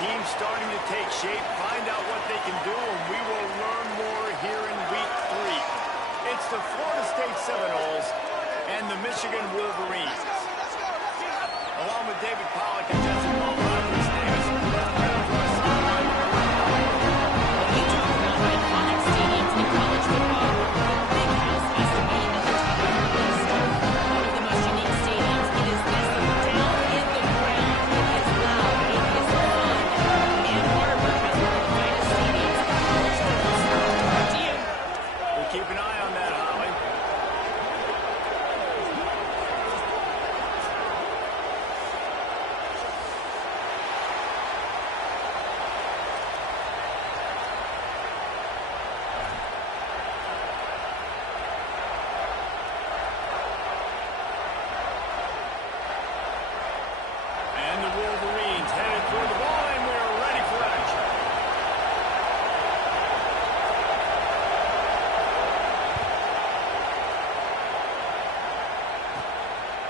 teams starting to take shape, find out what they can do, and we will learn more here in Week 3. It's the Florida State Seminoles and the Michigan Wolverines. Along with David Pollack and Jesse Palmer, I'm Chris Davis. When you talk about iconic stadiums in college football, the Big House has to be at the top of your list. One of the most unique stadiums, it is this down in the ground. It is loud, it is fun. Ann Arbor has one of the finest stadiums in college football. Back to you. We'll keep an eye on that, Holly. And the Wolverines headed toward the ball, and we're ready for action.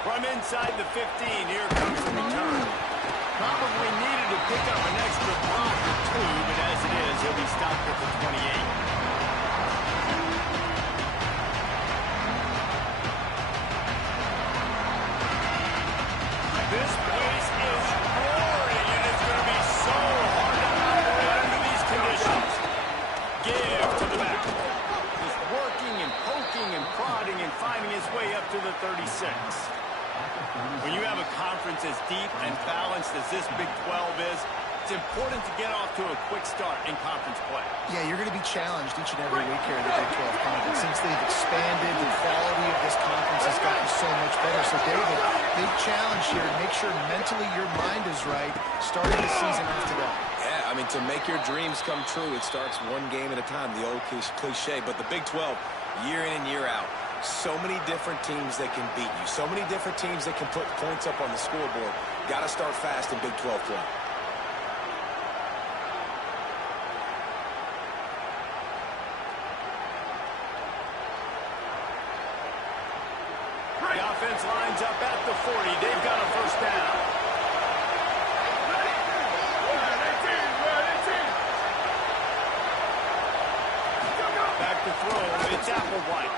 From inside the 15, here comes the return. Probably needed to pick up an extra block or two, but as it is, he'll be stopped at the 28. This place is roaring, and it's going to be so hard to operate under these conditions. Give to the back. Just working and poking and prodding and finding his way up to the 36. When you have a conference as deep and balanced as this Big 12 is, it's important to get off to a quick start in conference play. Yeah, you're going to be challenged each and every week here in the Big 12 Conference. Since they've expanded, the quality of this conference has gotten so much better. So, David, big challenge here to make sure mentally your mind is right, starting the season off today. Yeah, I mean, to make your dreams come true, it starts one game at a time, the old cliche. But the Big 12, year in and year out, so many different teams that can beat you, so many different teams that can put points up on the scoreboard. Got to start fast in Big 12 play. The offense lines up at the 40. They've got a first down. Back to throw. It's Applewhite.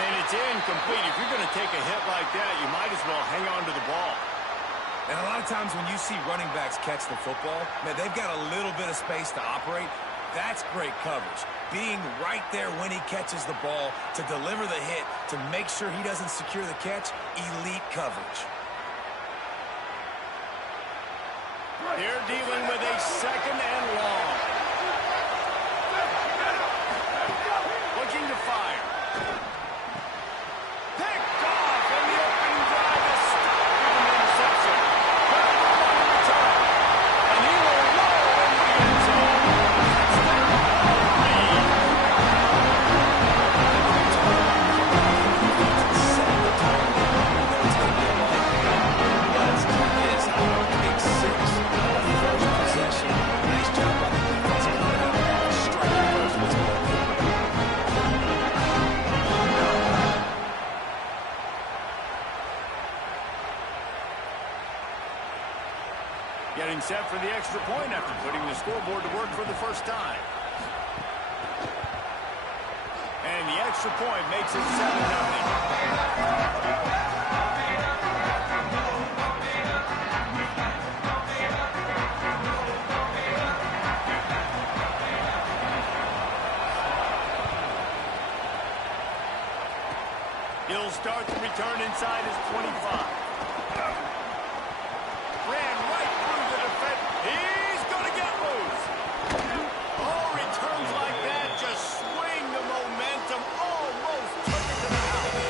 And it's incomplete. If you're going to take a hit like that, you might as well hang on to the ball. And a lot of times when you see running backs catch the football, man, they've got a little bit of space to operate. That's great coverage. Being right there when he catches the ball to deliver the hit, to make sure he doesn't secure the catch, elite coverage. They're dealing with a second and long. Looking to fire. Picked off, and the opening drive is stopped with an interception. Ball on the return, and he will roll into the end zone. Touchdown, Wolverine. Let's do this. Pick six. First possession. Nice job by the defense coming out. Striking first was good. Getting set for the extra point after putting the scoreboard to work for the first time. And the extra point makes it 7-0. He'll start the return inside his 25. Ran right through the defense. He's going to get loose. Oh, returns like that just swing the momentum. Almost took it to the house.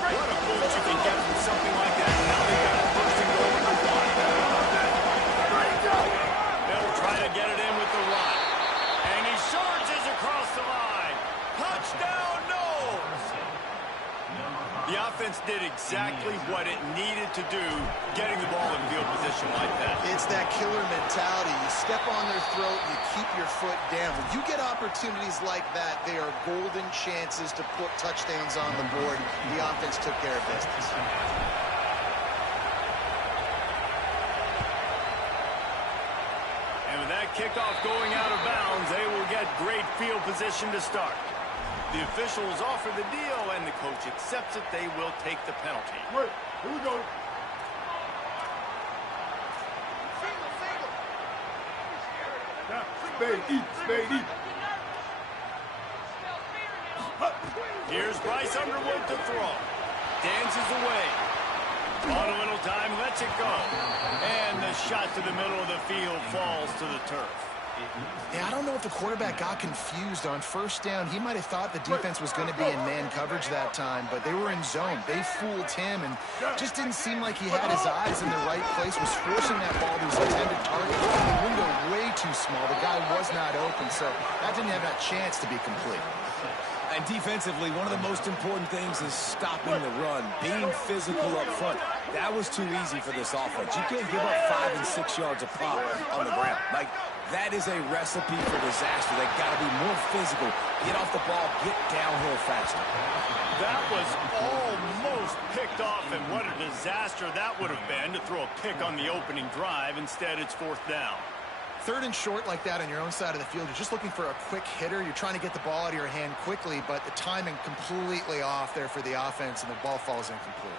What a boost you can get from something like that. Now they got it first and goal at the 1. They'll try to get it in with the run. And he surges across the line. Touchdown, Noles! The offense did exactly what it needed to do, getting the ball in field position like that. It's that killer mentality. You step on their throat, you keep your foot down. When you get opportunities like that, they are golden chances to put touchdowns on the board. The offense took care of business. kickoff going out of bounds. They will get great field position to start. The officials offer the deal, and the coach accepts it. They will take the penalty. Wait, here we go. Spade, eat. Here's Bryce Underwood to throw. Dances away. On a little time, lets it go. And the shot to the middle of the field falls to the turf. Yeah, I don't know if the quarterback got confused on first down. He might have thought the defense was going to be in man coverage that time, but they were in zone. They fooled him, and just didn't seem like he had his eyes in the right place, was forcing that ball to his intended target. The window way too small. The guy was not open, so that didn't have that chance to be complete. And defensively, one of the most important things is stopping the run, being physical up front. That was too easy for this offense. You can't give up 5 and 6 yards a pop on the ground. Like, that is a recipe for disaster. They got to be more physical, get off the ball, get downhill faster. That was almost picked off, and what a disaster that would have been to throw a pick on the opening drive. Instead, it's 4th down. 3rd and short like that on your own side of the field, you're just looking for a quick hitter. You're trying to get the ball out of your hand quickly, but the timing completely off there for the offense, and the ball falls incomplete.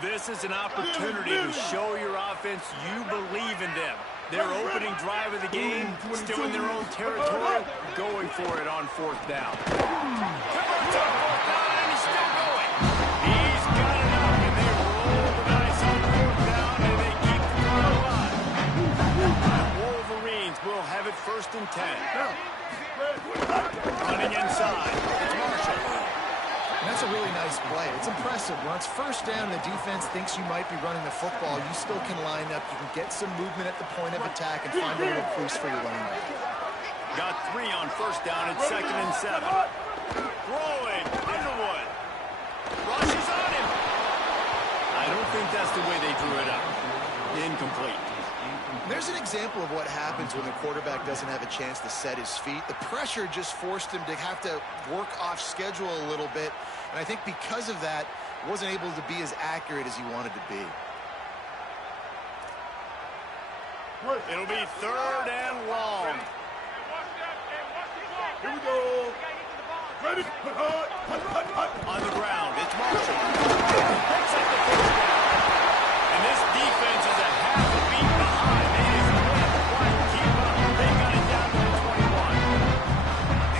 This is an opportunity to show your offense you believe in them. Their opening drive of the game, still in their own territory, going for it on 4th down. Converts on 4th down, and he's still going. He's got it up, and they roll the dice on 4th down, and they keep the drive alive. Wolverines will have it 1st and 10. Running inside, it's Marshall. And that's a really nice play. It's impressive. When it's 1st down, the defense thinks you might be running the football. You still can line up. You can get some movement at the point of attack and find a little crease for your running back. Got 3 on 1st down at 2nd and 7. Throwing, Underwood. Rushes on him. I don't think that's the way they drew it up. Incomplete. There's an example of what happens when the quarterback doesn't have a chance to set his feet. The pressure just forced him to have to work off schedule a little bit. And I think because of that, wasn't able to be as accurate as he wanted to be. It'll be 3rd and long. Here we go. Ready? On the ground, it's Marshall. Picks up the 1st down. And this defense is a half a beat behind. They just can't quite keep up. They got it down to the 21.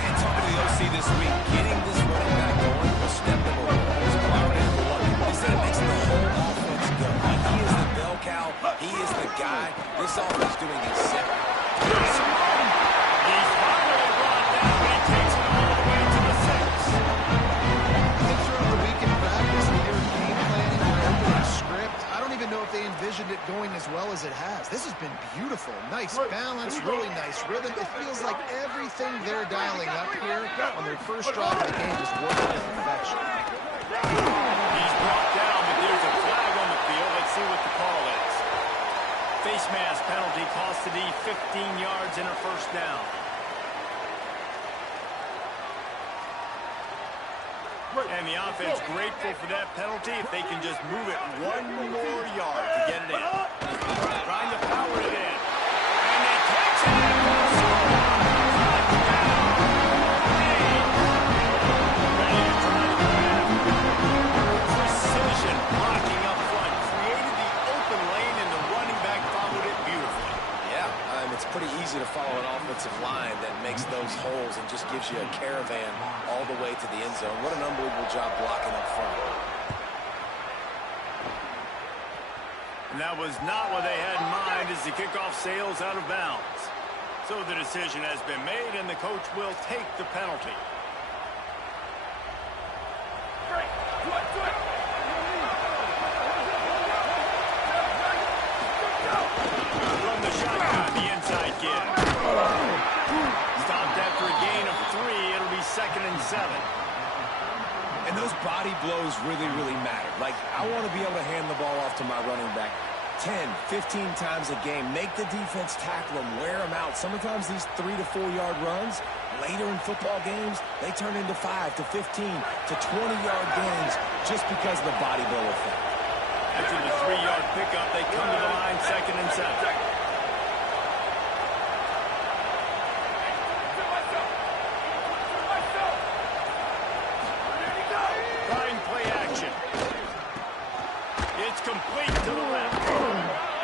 And talking to the OC this week, getting this running back going was step number 1. Was priority number 1. Is that it makes the whole offense go. Like, he is the bell cow. He is the guy. This offense doing is simple. He's finally brought down, but he takes it all the way to the 6. I think throughout the week in practice, when they were game planning or opening script, I don't even know if they envisioned it going as well as it has. This has been beautiful. Nice balance, really nice rhythm. It feels like everything they're dialing up here on their first drive of the game is working to perfection. He's brought down, but there's a flag on the field. Let's see what the call is. Face mask penalty cost the D 15 yards and a 1st down. And the offense grateful for that penalty if they can just move it 1 more yard to get it in. Trying to power it in. And they catch it. Ready to try to grab. Precision blocking up front. Created the open lane, and the running back followed it beautifully. Yeah, it's pretty easy to follow an offensive line that makes those holes and just gives you a caravan all the way to the end zone. What an unbelievable job blocking up front. And that was not what they had in mind as the kickoff sails out of bounds. So the decision has been made, and the coach will take the penalty. From the shotgun, the inside give. Stopped after a gain of 3. It'll be 2nd and 7. And those body blows really, really matter. Like, I want to be able to hand the ball off to my running back 10, 15 times a game. Make the defense tackle them, wear them out. Sometimes these 3 to 4 yard runs, Later in football games, they turn into 5 to 15 to 20-yard gains just because of the body blow effect. After the 3-yard pickup, they come to the line 2nd and 7. Fine play action. It's complete to the left.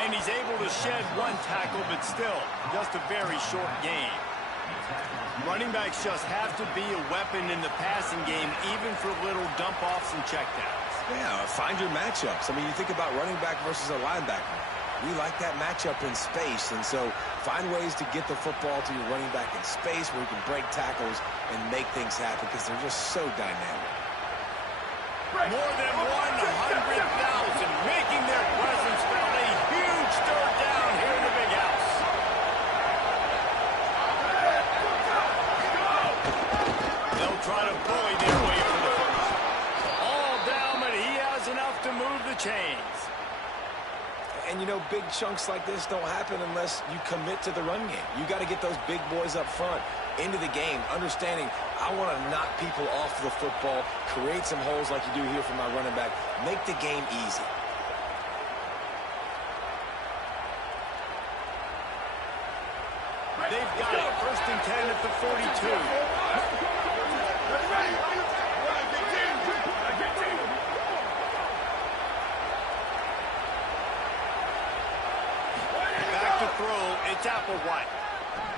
And he's able to shed 1 tackle, but still, just a very short game. Running backs just have to be a weapon in the passing game, even for little dump-offs and checkdowns. Yeah, find your matchups. I mean, you think about running back versus a linebacker. We like that matchup in space, and so find ways to get the football to your running back in space where you can break tackles and make things happen because they're just so dynamic. More than 100,000 making their presence felt. A huge third down here in the big house. They'll try to bully their way for the first. All down, but he has enough to move the chains. And, you know, big chunks like this don't happen unless you commit to the run game. You got to get those big boys up front into the game, understanding I want to knock people off the football, create some holes like you do here for my running back, make the game easy. They've got it. 1st and 10 at the 42. It's Applewhite.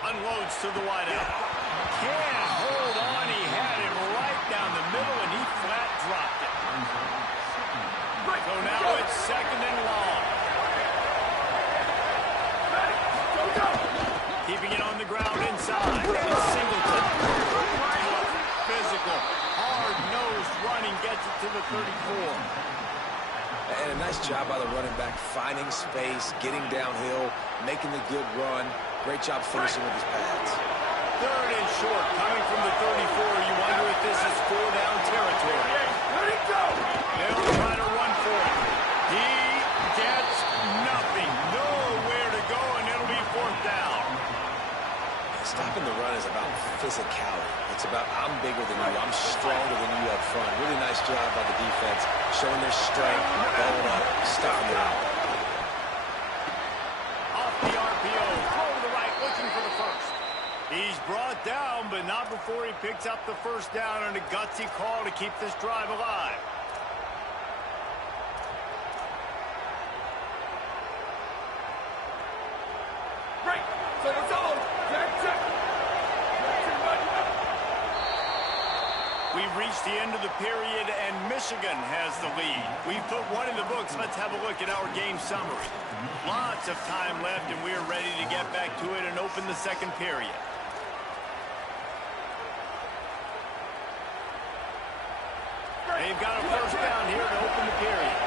Unloads to the wideout. Can't hold on. He had him right down the middle, and he flat dropped it. So now it's 2nd and long. Keeping it on the ground inside. It's Singleton. Physical, hard-nosed running gets it to the 34. And a nice job by the running back, finding space, getting downhill, making the good run. Great job finishing with his pads. 3rd and short, coming from the 34. You wonder if this is 4-down territory. They'll try to run for it. He gets nothing. Nowhere to go, and it'll be 4th down. Stopping the run is about physicality. It's about I'm bigger than you, I'm stronger than you up front. Really nice job by the defense, showing their strength, going up, stopping the run. Off the RPO, throw to the right, looking for the first. He's brought down, but not before he picks up the 1st down on a gutsy call to keep this drive alive. Right. So it's all. Check. We've reached the end of the period, and Michigan has the lead. We've put 1 in the books. Let's have a look at our game summary. Lots of time left, and we're ready to get back to it and open the 2nd period. They've got a 1st down here to open the period.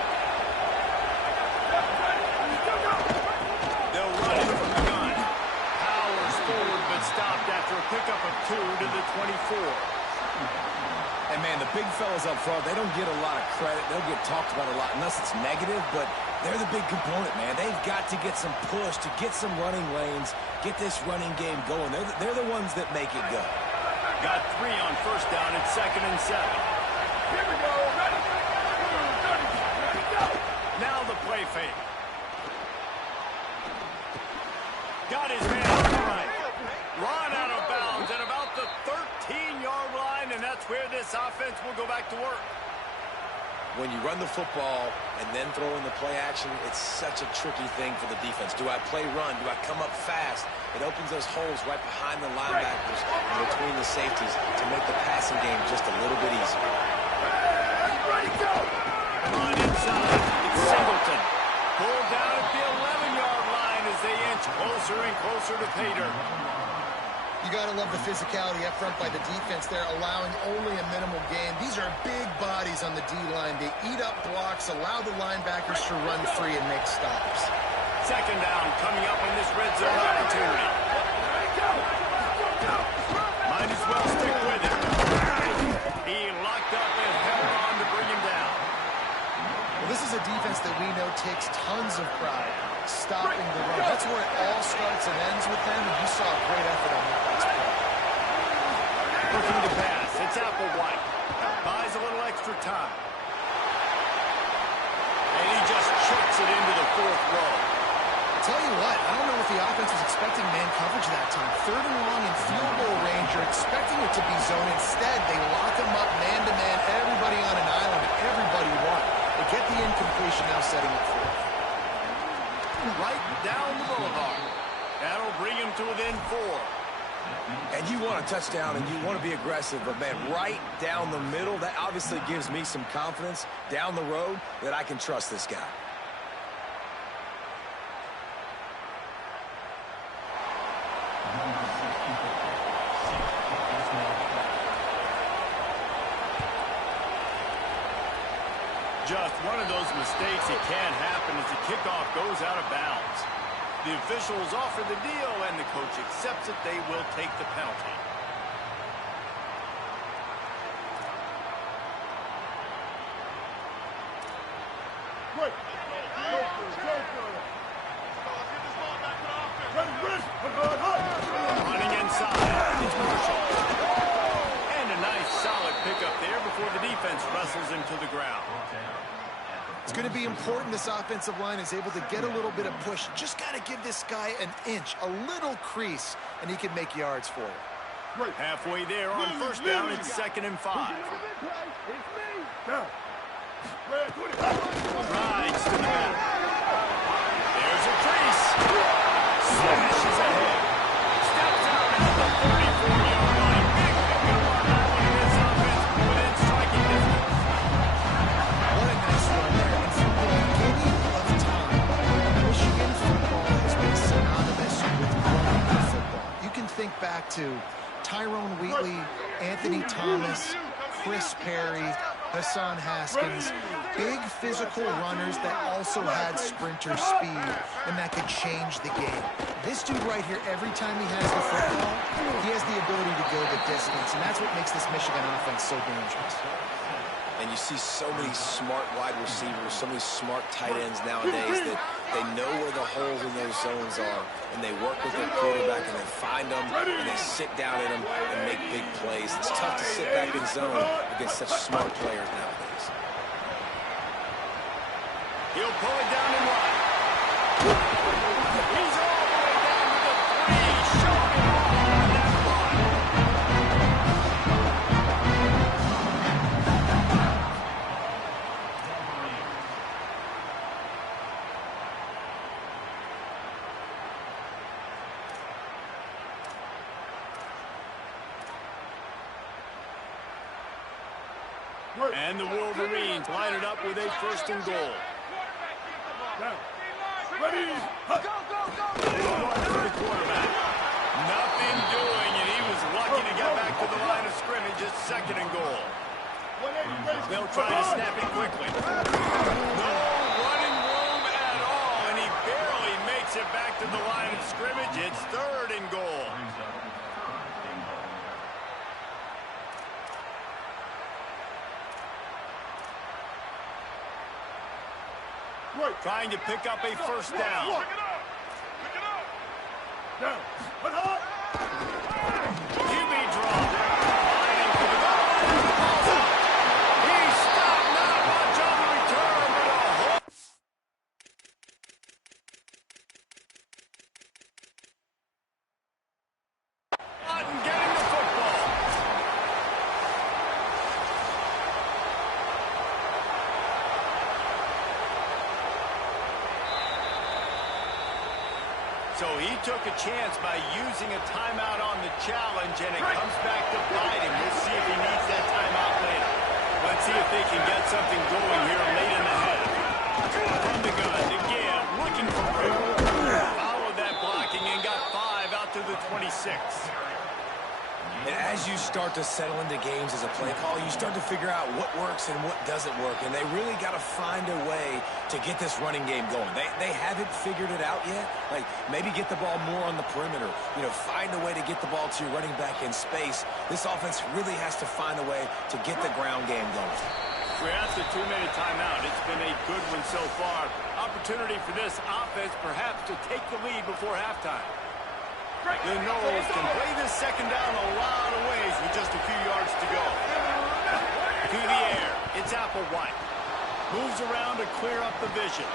They'll run it from the gun. Powers forward, but stopped after a pickup of 2 to the 24. And, man, the big fellas up front, they don't get a lot of credit. They'll get talked about a lot unless it's negative, but they're the big component, man. They've got to get some push, to get some running lanes, get this running game going. They're the ones that make it go. Got 3 on 1st down at 2nd and 7. Here we go. Ready. Go. Now the play fake. Got his man on the right. Run out of bounds at about the 13-yard line, and that's where this offense will go back to work. When you run the football and then throw in the play action, it's such a tricky thing for the defense. Do I play run? Do I come up fast? It opens those holes right behind the linebackers and between the safeties to make the passing game just a little bit easier. Ready, go. On inside, it's Singleton. Pulled down at the 11-yard line as they inch closer and closer to pay dirt. You got to love the physicality up front by the defense there, allowing only a minimal gain. These are big bodies on the D-line. They eat up blocks, allow the linebackers to run free and make stops. 2nd down coming up in this red zone opportunity. Might as well stick with it. He locked up and held on to bring him down. Well, this is a defense that we know takes tons of pride stopping the run. That's where it all starts and ends with them, and you saw a great effort on that last play. looking to pass. It's Applewhite. Buys a little extra time. And he just chucks it into the fourth row. Tell you what, I don't know if the offense was expecting man coverage that time. 3rd and long in field goal range. You're expecting it to be zone. Instead, they lock him up man-to-man, everybody on an island, and everybody won. They get the incompletion, now setting up 4th. Right down the boulevard. That'll bring him to within 4. And you want a touchdown and you want to be aggressive, but man, right down the middle, that obviously gives me some confidence down the road that I can trust this guy. Just one of those mistakes that can happen as the kickoff goes out of bounds. The officials offer the deal, and the coach accepts it. They will take the penalty. Running inside is Marshall. And a nice solid pickup there before the defense wrestles him to the ground. It's going to be important this offensive line is able to get a little bit of push. Just got to give this guy an inch, a little crease, and he can make yards for you. Halfway there on first down, it's 2nd and 5. Rides to the back. There's a crease. Slashes ahead. Steps out at the 34-yard line. Big pickup on that one in this offense within striking distance. What a nice run there. And from the beginning of time, Michigan football has been synonymous with running the football. You can think back to Tyrone Wheatley, Anthony Thomas, Chris Perry, Hassan Haskins, big physical runners that also had sprinter speed and that could change the game. This dude right here, every time he has the football, he has the ability to go the distance, and that's what makes this Michigan offense so dangerous. And you see so many smart wide receivers, so many smart tight ends nowadays that they know where the holes in those zones are, and they work with their quarterback, and they find them, and they sit down in them and make big plays. It's tough to sit back in zone against such smart players nowadays. He'll pull it down and run. He's all the way down to the 3, showing it all on that run. And the Wolverines line it up with a 1st and goal. Ready? Go, go, go! To the quarterback. Nothing doing, and he was lucky to get back to the line of scrimmage. It's 2nd and goal. They'll try to snap it quickly. No running room at all, and he barely makes it back to the line of scrimmage. It's 3rd and goal. Trying to pick up a 1st down. QB draw. Lining for the goal. He's stopped. Not much on the return, but a hole. Getting the football. So he took a chance by using a timeout on the challenge, and it comes back to bite him. We'll see if he needs that timeout later. Let's see if they can get something going here late in the half. From the gun, again, looking for room. Followed that blocking and got 5 out to the 26. And as you start to settle into games as a play call, you start to figure out what works and what doesn't work. And they really got to find a way to get this running game going. They haven't figured it out yet. Like, maybe get the ball more on the perimeter. You know, find a way to get the ball to your running back in space. This offense really has to find a way to get the ground game going. We're at the 2-minute timeout. It's been a good one so far. Opportunity for this offense perhaps to take the lead before halftime. The Noles can play this 2nd down a lot of ways with just a few Applewhite. Moves around to clear up the vision.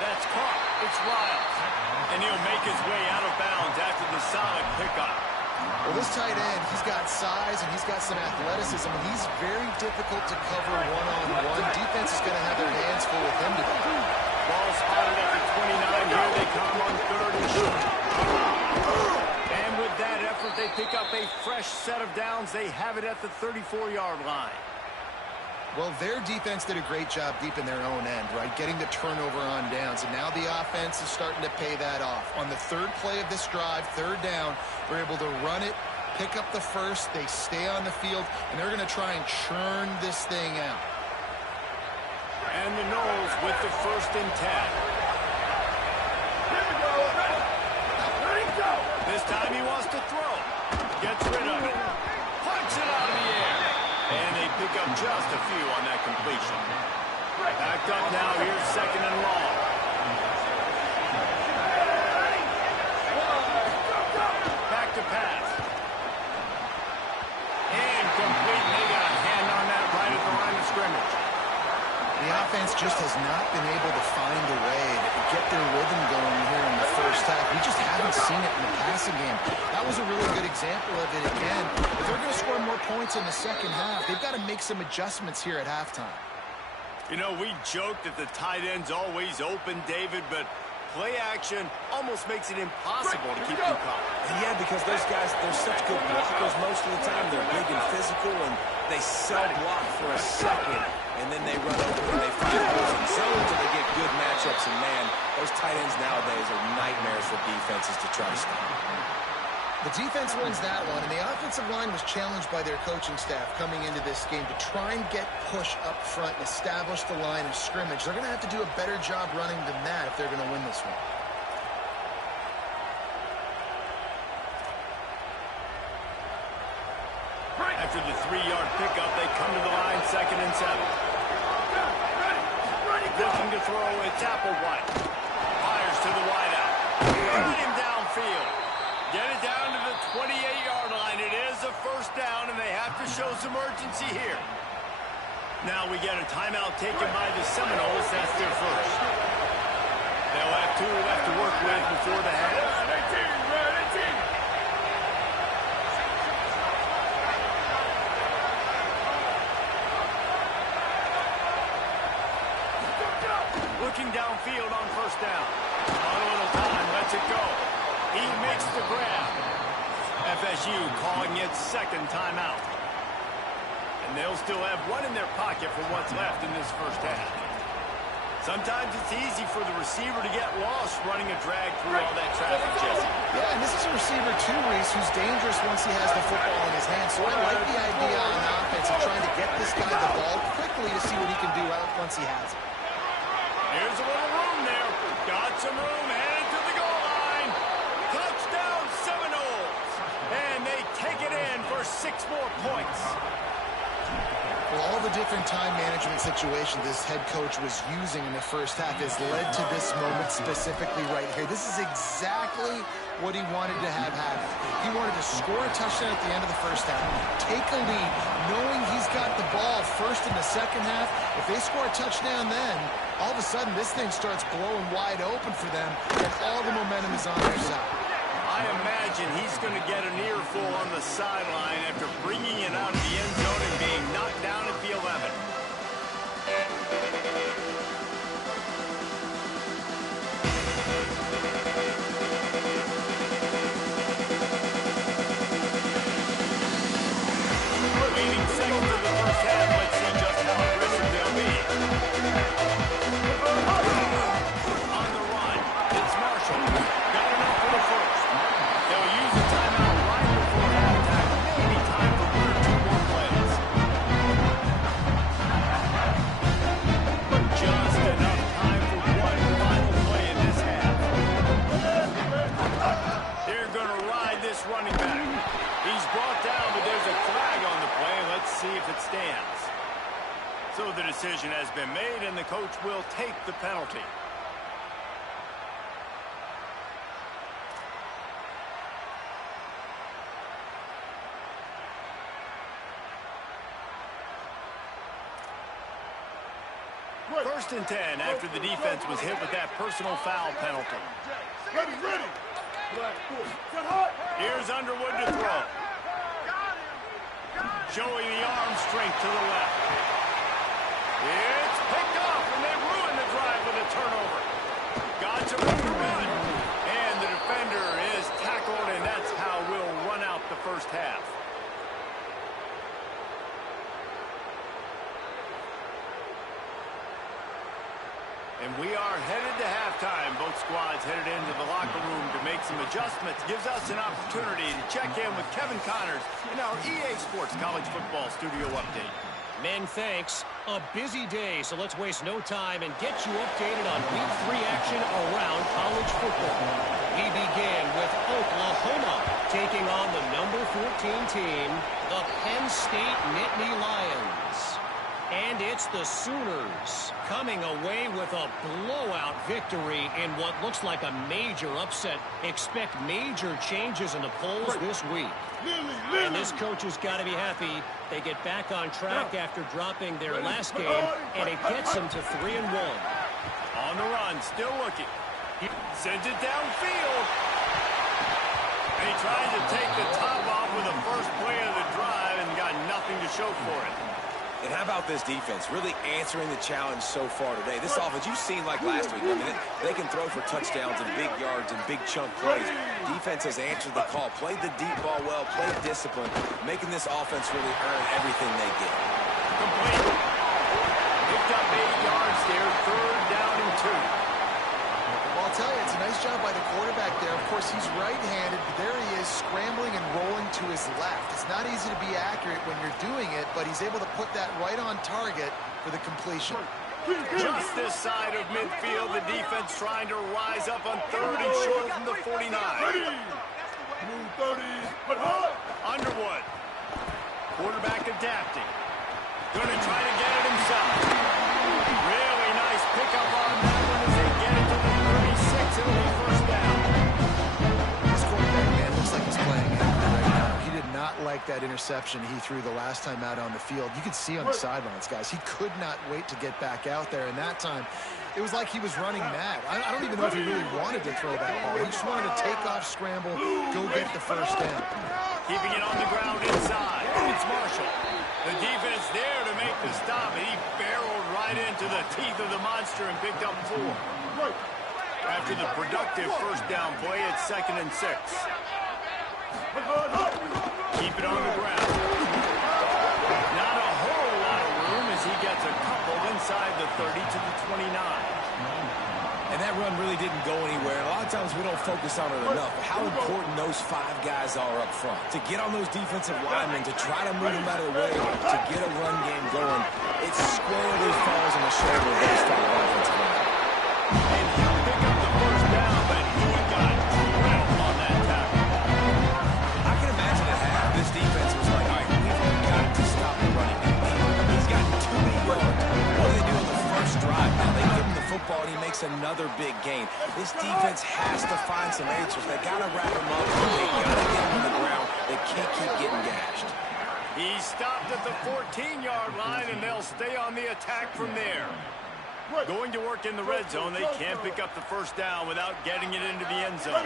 That's caught. It's Riles. And he'll make his way out of bounds after the solid pickup. Well, this tight end, he's got size and he's got some athleticism. He's very difficult to cover one-on-one. Defense is going to have their hands full with him today. Ball spotted at the 29. Here they come on 3rd and short. And with that effort, they pick up a fresh set of downs. They have it at the 34-yard line. Well, their defense did a great job deep in their own end, right? Getting the turnover on downs. And now the offense is starting to pay that off. On the 3rd play of this drive, 3rd down, they're able to run it, pick up the first, they stay on the field, and they're going to try and churn this thing out. And the Knowles with the 1st and 10. Here we go. Ready, go. This time he wants to throw. Gets rid of it. Punch it out of the air. And they pick up just a few on that completion. Backed up now. Here's 2nd and long. Back to pass. And complete. They got a hand on that right at the line of scrimmage. The offense just has not been able to find a way to get their rhythm going here in the first half. We just haven't seen it in the passing game. That was a really good example of it again. If they're going to score more points in the second half, they've got to make some adjustments here at halftime. You know, we joked that the tight end's always open, David, but play action almost makes it impossible to keep them covered. And yeah, because those guys, they're such good blockers most of the time. They're big and physical, and they sell block for a second, and then they run over and they find holes in zones, and they get good matchups. And man, those tight ends nowadays are nightmares for defenses to try to stop. The defense wins that one, and the offensive line was challenged by their coaching staff coming into this game to try and get push up front and establish the line of scrimmage. They're going to have to do a better job running than that if they're going to win this one. After the 3-yard pickup, they come to the line, 2nd and 7. Looking to throw, it's Applewhite. Fires to the wideout. Get him downfield. Get it down to the 28-yard line. It is a 1st down, and they have to show some urgency here. Now we get a timeout taken by the Seminoles. That's their first. They'll have 2 left to work with before the half. Looking downfield on 1st down. On a little time, lets it go. He makes the grab. FSU calling its 2nd timeout. And they'll still have 1 in their pocket for what's left in this first half. Sometimes it's easy for the receiver to get lost running a drag through all that traffic, Jesse. Yeah, and this is a receiver too, Reese, who's dangerous once he has the football in his hands. So I like the idea on offense of trying to get this guy the ball quickly to see what he can do out once he has it. Here's a little room there. Got some room, headed to the goal line. Touchdown Seminoles. And they take it in for 6 more points. Well, all the different time management situations this head coach was using in the first half has led to this moment specifically right here. This is exactly what he wanted to have happen. He wanted to score a touchdown at the end of the first half, take a lead, knowing he's got the ball first in the second half. If they score a touchdown then, all of a sudden this thing starts blowing wide open for them, and all the momentum is on their side. I imagine he's going to get an earful on the sideline after bringing it out of the end zone and being knocked down at the 11. Waiting seconds of the first half. Let's see just how aggressive they'll be. On the run, it's Marshall. Got enough for the first. They'll use a timeout right before halftime. Maybe time for 1 or 2 more plays. Just enough time for 1 final play in this half. They're going to ride this running back. He's brought down, but there's a flag on the play. Let's see if it stands. So the decision has been made, and the coach will take the penalty. First and 10 after the defense was hit with that personal foul penalty. Ready. Here's Underwood to throw. Showing the arm strength to the left. It's picked off, and they ruin the drive with a turnover. Got some room to run. And the defender is tackled, and that's how we'll run out the first half. And we are headed to halftime. Both squads headed into the locker room to make some adjustments. Gives us an opportunity to check in with Kevin Connors in our EA Sports College Football Studio Update. Men, thanks. A busy day, so let's waste no time and get you updated on Week 3 action around college football. We begin with Oklahoma taking on the number 14 team, the Penn State Nittany Lions. And it's the Sooners coming away with a blowout victory in what looks like a major upset. Expect major changes in the polls this week. And this coach has got to be happy they get back on track after dropping their last game, and it gets them to 3-1. On the run, still looking. He sends it downfield. And he tried to take the top off with the first play of the drive and got nothing to show for it. And how about this defense really answering the challenge so far today? This offense, you've seen like last week. I mean, they can throw for touchdowns and big yards and big chunk plays. Defense has answered the call, played the deep ball well, played discipline, making this offense really earn everything they get. Complete. Picked up 8 yards there, 3rd down and 2. Well, I'll tell you, it's a nice job by the quarterback there. Of course, he's right-handed, but there he is scrambling and rolling to his left. It's not easy to be accurate when you're doing it, but he's able to put that right on target for the completion. Just this side of midfield, the defense trying to rise up on 3rd and short from the 49. Underwood. Quarterback adapting. Going to try to get it himself. Really nice pickup on that one as they get it to the 36. It'll be 1st down. This quarterback, man, looks like he's playing angry right now. He did not like that interception he threw the last time out on the field. You could see on the sidelines, guys. He could not wait to get back out there, and that time it was like he was running mad. I don't even know if he really wanted to throw that ball. He just wanted to take off, scramble, go get the 1st down. Keeping it on the ground inside. It's Marshall. The defense there to make the stop, and he barreled right into the teeth of the monster and picked up 4. After the productive 1st down play, it's 2nd and 6. Keep it on the ground. Not a whole lot of room as he gets a couple inside the 30 to the 29. And that run really didn't go anywhere. A lot of times we don't focus on it enough. But how important those 5 guys are up front. To get on those defensive linemen, to try to move them out of the way, to get a run game going, it squarely falls on the shoulder of those 5 offensive linemen. And he'll pick up the 1st down, but he got drilled on that tackle. I can imagine at half this defense was like, all right, we've got to stop the running game. He's got too many yards. What do they do on the first drive? Now they give him the football and he makes another big gain. This defense has to find some answers. They got to wrap him up. They got to get him on the ground. They can't keep getting gashed. He stopped at the 14-yard line, and they'll stay on the attack from there. Going to work in the red zone, they can't pick up the 1st down without getting it into the end zone.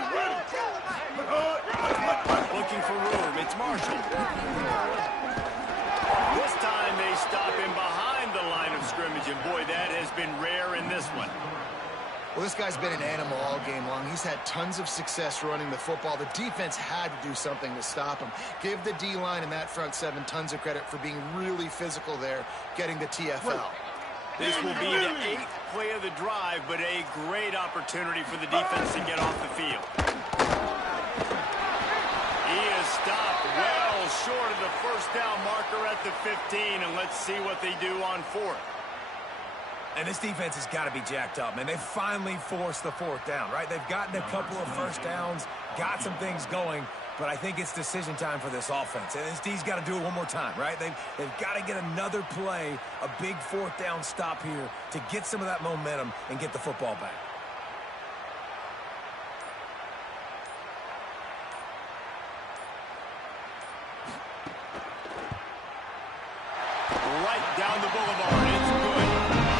Looking for room, it's Marshall. This time they stop him behind the line of scrimmage, and boy, that has been rare in this one. Well, this guy's been an animal all game long. He's had tons of success running the football. The defense had to do something to stop him. Give the D-line and that front 7 tons of credit for being really physical there, getting the TFL. This will be the 8th play of the drive, but a great opportunity for the defense to get off the field. He is stopped well short of the 1st down marker at the 15, and let's see what they do on 4th. And this defense has got to be jacked up, man. They finally forced the 4th down, right? They've gotten a couple of 1st downs, got some things going, but I think it's decision time for this offense. And this D's got to do it one more time, right? They've got to get another play, a big 4th down stop here to get some of that momentum and get the football back. Right down the boulevard. It's good.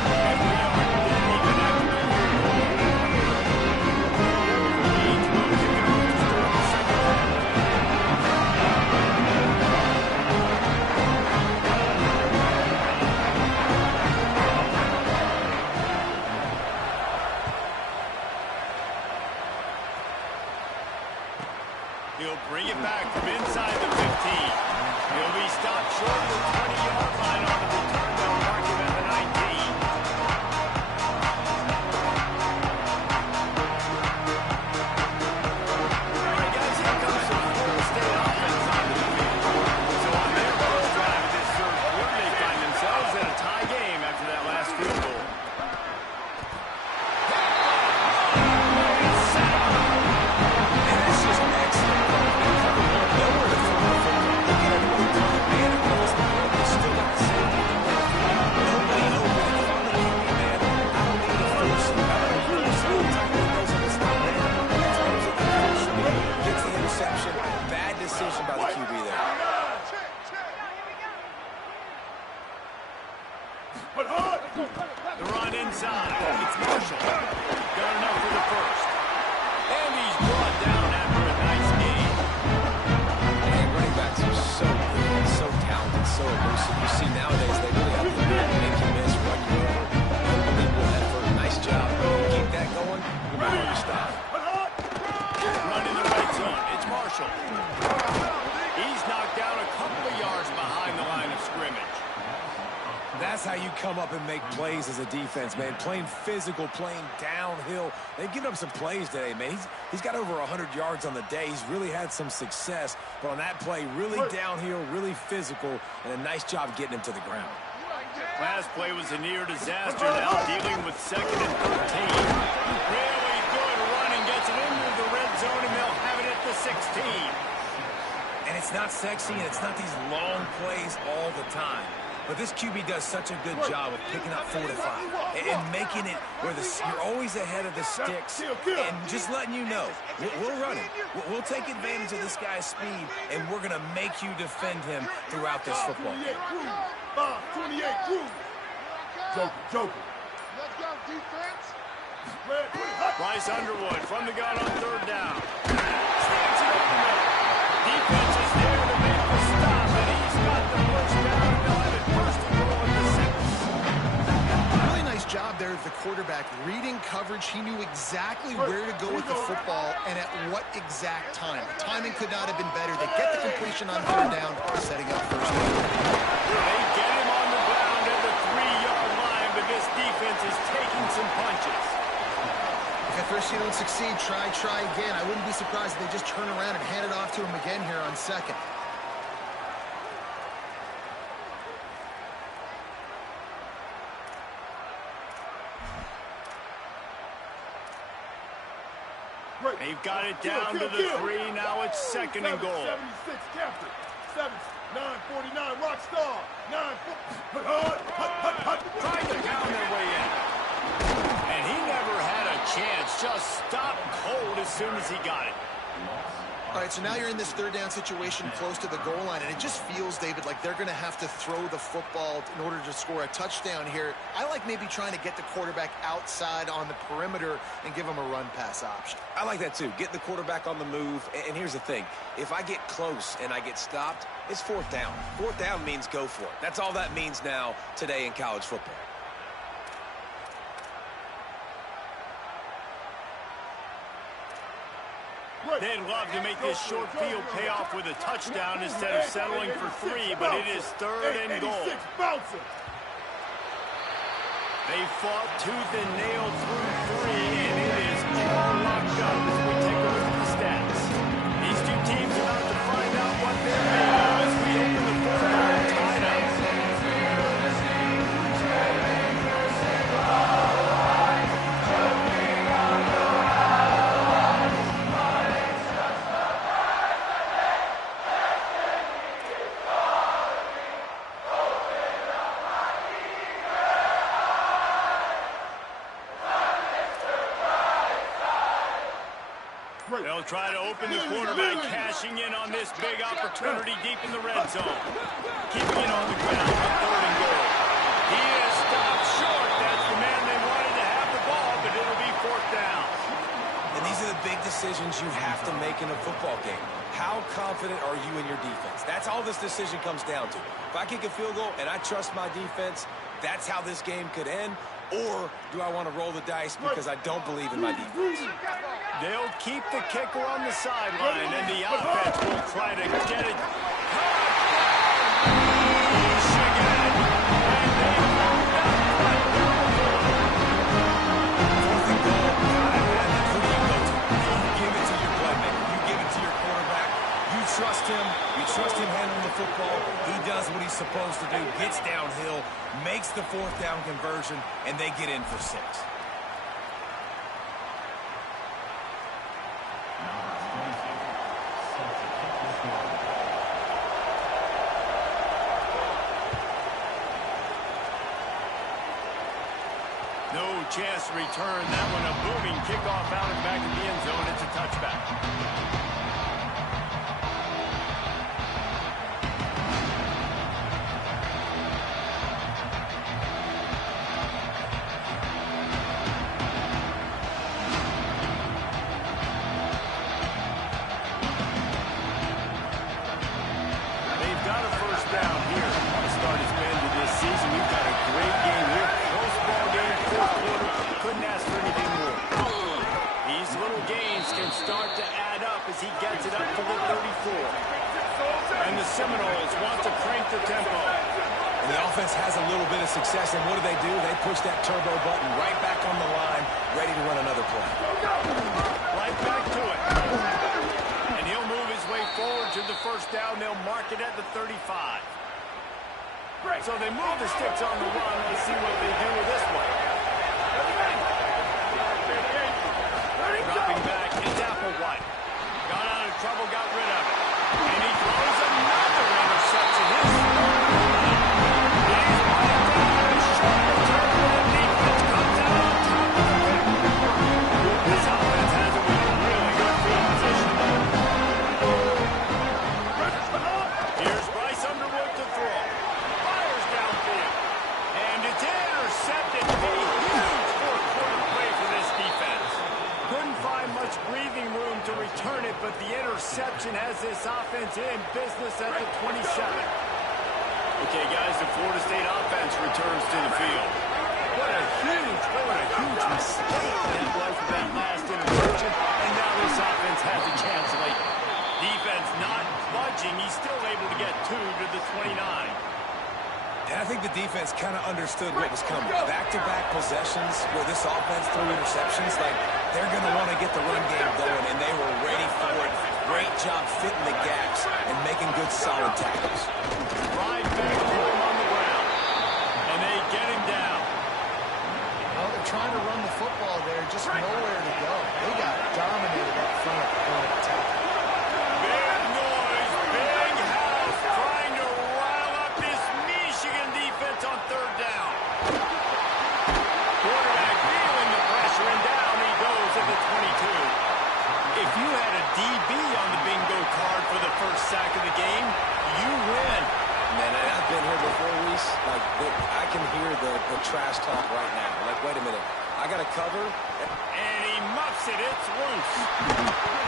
And we back from inside the 15. He'll be stopped short of the 20-yard line on the return. They'll mark him at the 19. All right, guys, here comes some Florida State offense on the field. So on their first drive of this third quarter, they find themselves in a tie game after that last field goal. Bad decision by the QB there. The run inside. It's Marshall. Got enough for the first. And he's brought down after a nice game. Man, running backs are so good, so talented, so elusive. You see nowadays they really have to make you miss, run you over. Unbelievable effort. Nice job. Keep that going. You'll be hard to stop. Run in the red zone. It's Marshall. He's knocked down a couple of yards behind the line of scrimmage. That's how you come up and make plays as a defense, man. Playing physical, playing downhill. They've given up some plays today, man. He's got over 100 yards on the day. He's really had some success. But on that play, really downhill, really physical, and a nice job getting him to the ground. Last play was a near disaster. Now dealing with 2nd and 13. Really good running. Gets it into the red zone, and they'll have it at the 16. And it's not sexy, and it's not these long plays all the time. But this QB does such a good job of picking up 4 to 5 and making it where you're always ahead of the sticks and just letting you know, we'll run it. We'll take advantage of this guy's speed, and we're going to make you defend him throughout this football game. 5-28, Joker. Let's go, defense. Bryce Underwood from the gun on 3rd down. Stands it over the middle. Defense is there to make the stop, and he's got the first down, and they'll have it first and goal at the 6. Really nice job there of the quarterback. Reading coverage, he knew exactly where to go with the football and at what exact time. The timing could not have been better. They get the completion on 3rd down, setting up first down. They get him on the ground at the 3-yard line, but this defense is taking some punches. If at first you don't succeed, try again. I wouldn't be surprised if they just turn around and hand it off to him again here on 2nd. They've got it down to the 3. Now it's 2nd and goal. 76 captain. 949 rock star. 9 Trying to pound their way in. And he never had a chance. Just stopped cold as soon as he got it. All right, so now you're in this 3rd down situation close to the goal line, and it just feels, David, like they're going to have to throw the football in order to score a touchdown here. I like maybe trying to get the quarterback outside on the perimeter and give him a run-pass option. I like that too. Get the quarterback on the move. And here's the thing. If I get close and I get stopped, it's 4th down. 4th down means go for it. That's all that means now today in college football. They'd love to make this short field pay off with a touchdown instead of settling for 3, but it is 3rd and goal. They fought tooth and nail through 3, and it is all locked up as we take a look at the stats. These two teams are about to find out what they're made of as we open the 4th quarter tied up. They'll try to open the quarterback, cashing in on this big opportunity deep in the red zone. Keeping it on the ground on 3rd and goal. He is stopped short. That's the man they wanted to have the ball, but it'll be 4th down. And these are the big decisions you have to make in a football game. How confident are you in your defense? That's all this decision comes down to. If I kick a field goal and I trust my defense, that's how this game could end. Or do I want to roll the dice because I don't believe in my defense? They'll keep the kicker on the sideline, and the offense will try to get it. Michigan, and they will not quite get the goal. Fourth and goal, gotta have it. Who do you go to? You give it to your playmaker. You give it to your quarterback. You trust him. You trust him handling the football. He does what he's supposed to do, gets downhill, makes the fourth down conversion, and they get in for 6. No chance to return that one. A booming kickoff out and back in the end zone. It's a touchback. They've got a first down here. The start has been to this season. We've got a great game here. Close ball game, fourth quarter. Couldn't ask for anything more. These little gains can start to add up as he gets it up to the 34. And the Seminoles want to crank the tempo. And the offense has a little bit of success, and what do? They push that turbo button right back on the line, ready to run another play. Right back to it. And he'll move his way forward to the first down. They'll mark it at the 35. So they move the sticks on the run. Let's see what they do with this one. Dropping back, it's Applewhite. Got out of trouble, got rid of it. And he throws another interception. His this offense has him in a really good field position. Here's Bryce Underwood to throw. Fires downfield. And it's intercepted. A huge fourth-quarter play for this defense. Couldn't find much breathing room to return it, but the interception has this offense in business at the 27. Okay, guys, the Florida State offense returns to the field. What a huge mistake that was with that last interception. And now this offense has a chance late. Defense not budging. He's still able to get 2 to the 29. And I think the defense kind of understood what was coming. Back-to-back possessions where this offense threw interceptions, like they're going to want to get the run game going, and they were ready for it. Great job fitting the gaps and making good solid tackles. Right back to him on the ground. And they get him down. Well, they're trying to run the football there, just nowhere to go. They got dominated up front during the attack. Big noise, big house, trying to rile up this Michigan defense on third down. Quarterback feeling the pressure, and down he goes at the 22. If you had a DB on the bingo card for the first sack of the game, you win. Man, I've been here before, Reese. Like, I can hear the trash talk right now. Like, wait a minute. I got to cover. And he muffs it. It's loose.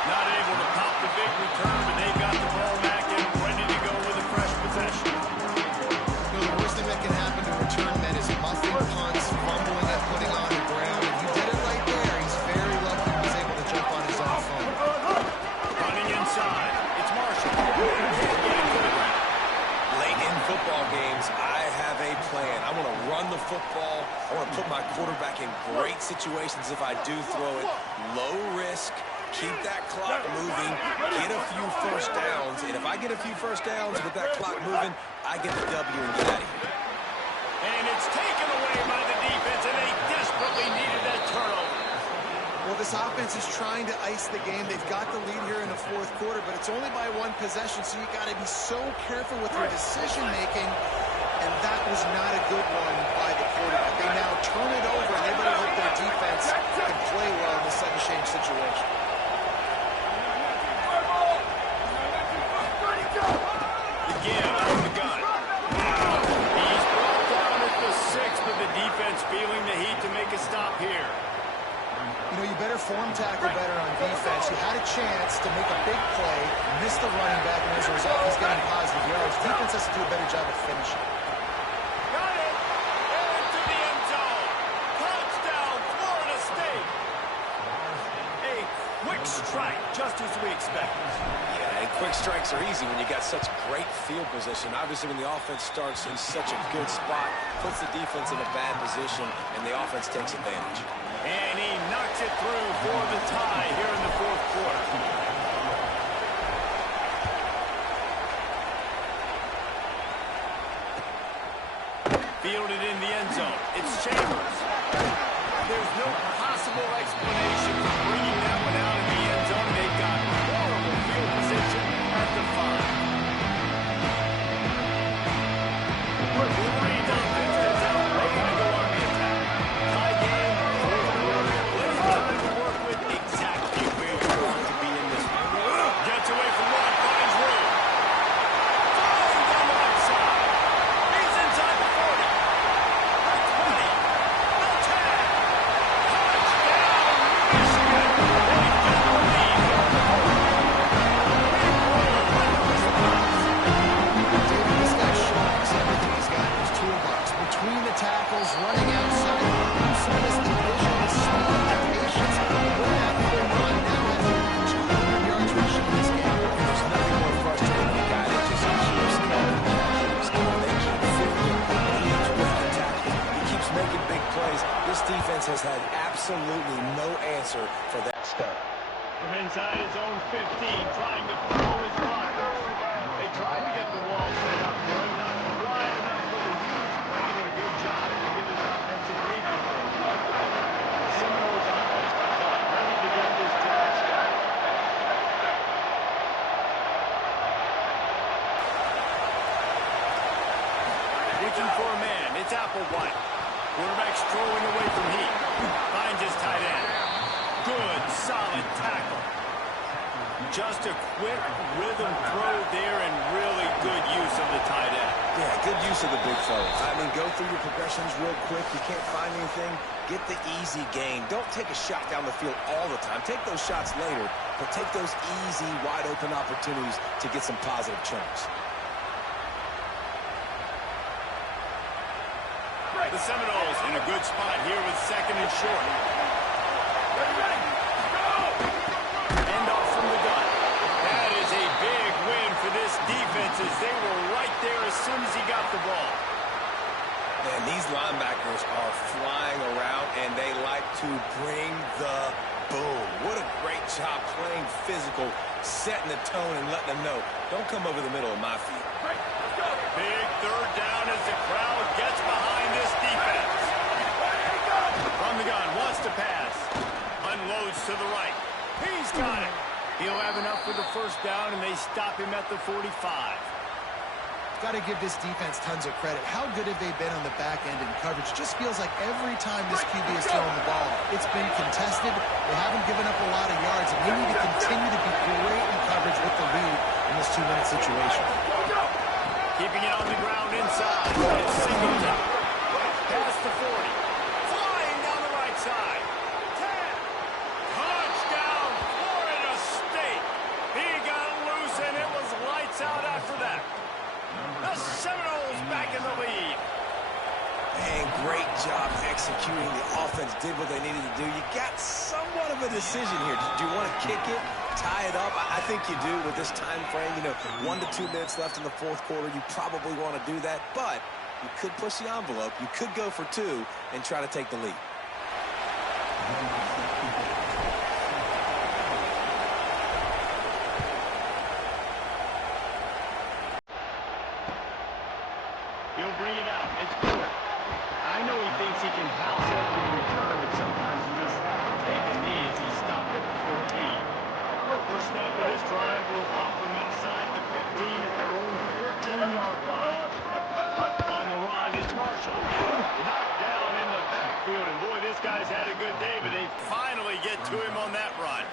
Not able to pop the big return, but they've got the ball back and ready to go with a fresh possession. You know, the worst thing that can happen to return men is muffing punts, fumbling it, putting on the ground. And he did it right there. He's very lucky he was able to jump on his own phone. Running inside. It's Marshall. Can't get it to the ground. Late in football games, I have a plan. I want to run the football. I want to put my quarterback in great situations if I do throw it. Low risk, keep that clock moving, get a few first downs. And if I get a few first downs with that clock moving, I get the W and get out of here. And it's taken away by the defense, and they desperately needed that turnover. Well, this offense is trying to ice the game. They've got the lead here in the fourth quarter, but it's only by 1 possession, so you got to be so careful with your decision-making, and that was not a good one by the quarterback. They now turn it over, and they better hope their defense can play well in this sudden change situation. Again, out of the gun. He's brought down at the 6, but the defense feeling the heat to make a stop here. You know, you better form tackle better on defense. You had a chance to make a big play, missed the running back, and as a result, he's getting positive yards. Defense has to do a better job of finishing. Got it. Into the end zone. Touchdown, Florida State. A expected. Yeah, and quick strikes are easy when you got such great field position. Obviously, when the offense starts in such a good spot, puts the defense in a bad position, and the offense takes advantage. And he knocks it through for the tie here in the fourth quarter. Fielded in the end zone. It's Chambers. There's no possible explanation for bringing that one out in the end zone. They've got horrible field position at the 5. Wolverines offense gets out. They gotta go on the attack. Tie game, fourth quarter. Plenty of time to work with. Exactly where you want to be in this one. Gets away from one, finds room. Falling down the right side. He's inside the 40. The 20. The 10. Touchdown, Michigan. They've got the lead here in the fourth. Big play with the response. David, this guy shows everything he's got in his toolbox. Between the tackles, running outside, some of this division, his speed, the patience. Look at that run now has over 200 yards rushing in this game. There's nothing more frustrating than a guy that just keeps coming. They keep fielding. He keeps with the tackle. He keeps making big plays. This defense has had absolutely no answer for that stuff. From inside his own 15, trying to throw his blockers. They tried to get the wall set up for him, not wide enough for the huge play. Did a good job to get his offensive rebound. The Seminoles offense ready to get this drive started. Looking for a man, it's Applewhite. Quarterback's throwing away from Heat. Finds his tight end. Good, solid tackle. Just a quick rhythm throw there and really good use of the tight end. Yeah, good use of the big fellas. I mean, go through your progressions real quick. You can't find anything, get the easy gain. Don't take a shot down the field all the time. Take those shots later, but take those easy, wide-open opportunities to get some positive chunks. The Seminoles in a good spot here with second and short. End off from the gun. That is a big win for this defense as they were right there as soon as he got the ball. And these linebackers are flying around, and they like to bring the boom. What a great job playing physical, setting the tone and letting them know, don't come over the middle of my field. Big third down as the crowd gets behind this defense. From the gun, wants to pass. Unloads to the right. He's got it. He'll have enough for the first down, and they stop him at the 45. Got to give this defense tons of credit. How good have they been on the back end in coverage? It just feels like every time this QB is throwing the ball, it's been contested. They haven't given up a lot of yards, and they need to continue to be great in coverage with the lead in this 2-minute situation. Keeping it on the ground inside. It's Singleton. Past the 40. Flying down the right side. 10. Touchdown, Florida State. He got loose, and it was lights out after that. The Seminoles back in the lead. And great job executing. The offense did what they needed to do. You got somewhat of a decision here. Do you want to kick it, tie it up? I think you do with this time frame. 1 to 2 minutes left in the fourth quarter. You probably want to do that, but you could push the envelope. You could go for 2 and try to take the lead. He'll bring it out. It's good. I know he thinks he can bounce it up in return, but sometimes he just take a knee as he stopped at the 14. First snap of this drive will off him inside the 15 at their own 14-yard line. On the run is Marshall. Knocked down in the backfield, and boy, this guy's had a good day, but they finally get to him on that run.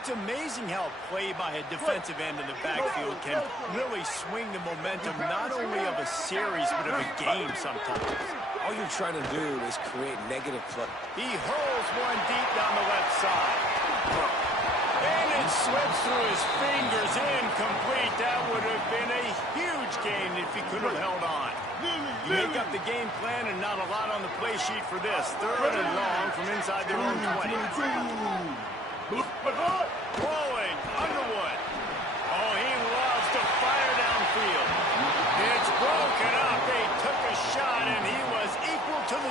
It's amazing how a play by a defensive end in the backfield can really swing the momentum not only of a series but of a game sometimes. All you're trying to do is create negative play. He hurls one deep down the left side. And it slips through his fingers, incomplete. That would have been a huge gain if he could have held on. You make up the game plan and not a lot on the play sheet for this. Third and long from inside their own 20. Throwing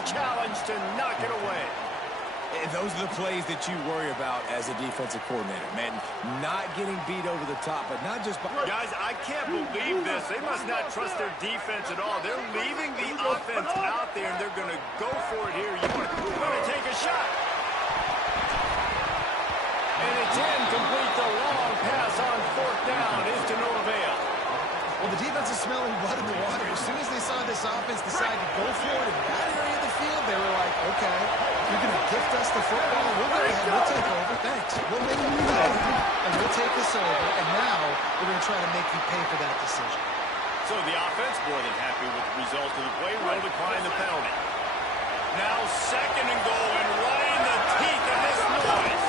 challenge to knock it away. And those are the plays that you worry about as a defensive coordinator, man. Not getting beat over the top, but not just by... Guys, I can't believe this. They must not trust their defense at all. They're leaving the offense out there, and they're going to go for it here. You want to take a shot. And it's incomplete. The long pass on fourth down is to no avail. Well, the defense is smelling blood in the water. As soon as they saw this offense decide to go for it in that area of the field, they were like, okay, you're going to gift us the football. We'll go ahead. We'll take over. Thanks. We'll make you play, and we'll take this over. And now we're going to try to make you pay for that decision. So the offense, more than happy with the result of the play, will decline the penalty. Now second and goal, and right in the teeth of this noise.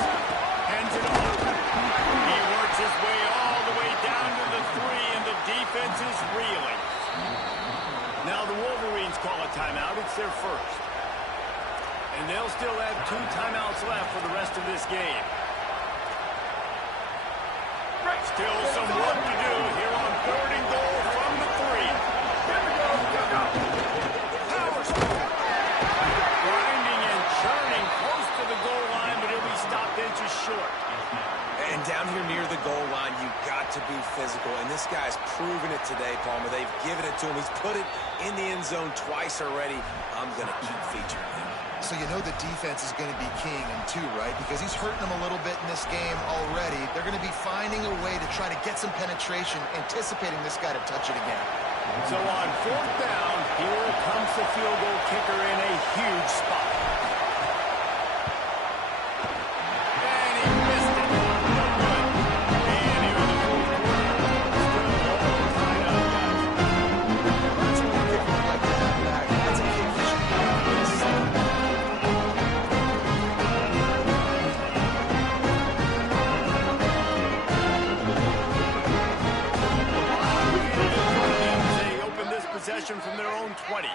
Hands it off. He works his way all the way down to the 3, and the defense is reeling. Now the Wolverines call a timeout. It's their first. And they'll still have 2 timeouts left for the rest of this game. Still some work to do here on third and goal from the 3. Power score. Grinding and churning close to the goal line, but he'll be stopped inches short. And down here near the goal line, you've got to be physical. And this guy's proven it today, Palmer. They've given it to him. He's put it in the end zone twice already. I'm going to keep featuring him. So you know the defense is going to be keying him too, right? Because he's hurting them a little bit in this game already. They're going to be finding a way to try to get some penetration, anticipating this guy to touch it again. So on fourth down, here comes the field goal kicker in a huge spot. And he missed it. No good. And here in the fourth quarter, still all tied up, guys. That's a good kick we'd like to have back. That's a kick that should be They open this possession from their own 20.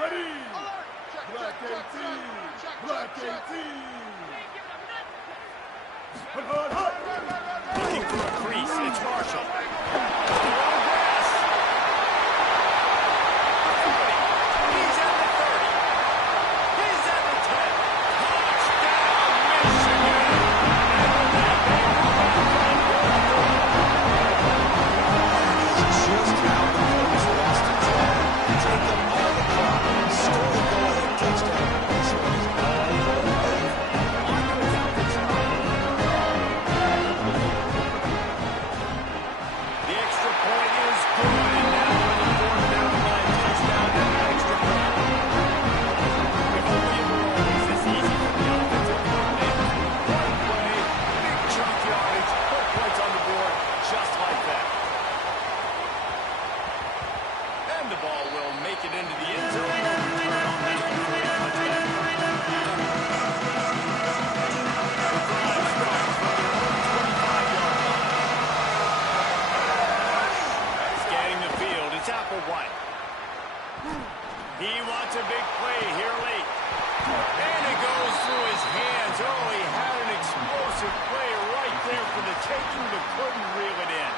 Ready! Black 18! Black 18! Looking for a crease. It's Marshall. He's at the 30. He's at the 10. Touchdown, Michigan! And with Just how the Colts wants to try. Take them all the clock. Score the go-ahead touchdown. This one is all for the game. on to attack the try. The extra point is good, and now on the fourth down line, touchdown and an extra point. If only it were always this easy for the offensive coordinator. One play, big chunk yardage, put points on the board, just like that. And the ball will make it into the end zone. Return on that one for a touchdown. Drive starts from their own 25-yard line. Scanning the field, it's Applewhite. He wants a big play here late. And it goes through his hands. Oh, he had an explosive play right there for the taking, but couldn't reel it in.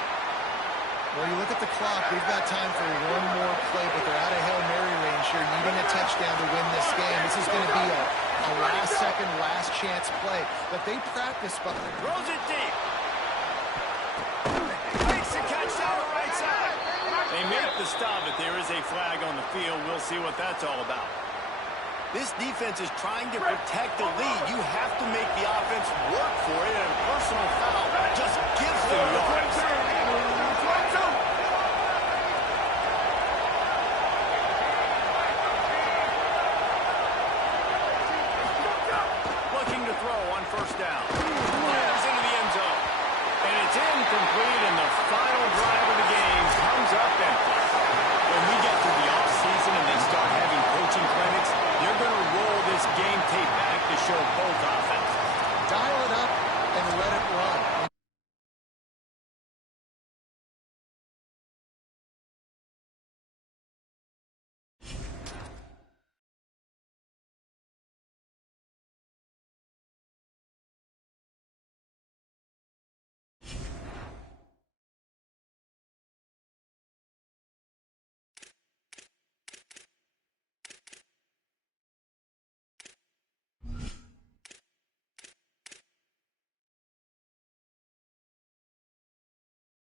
Well, you look at the clock, we've got time for one more play, but they're out of Hail Mary range here, needing a touchdown to win this game. This is going to be a last-second, last-chance play that they practice by. Throws it deep. Makes the catch down the right side. They make the stop, but there is a flag on the field. We'll see what that's all about. This defense is trying to protect the lead. You have to make the offense work for it, and a personal foul just gives them yards.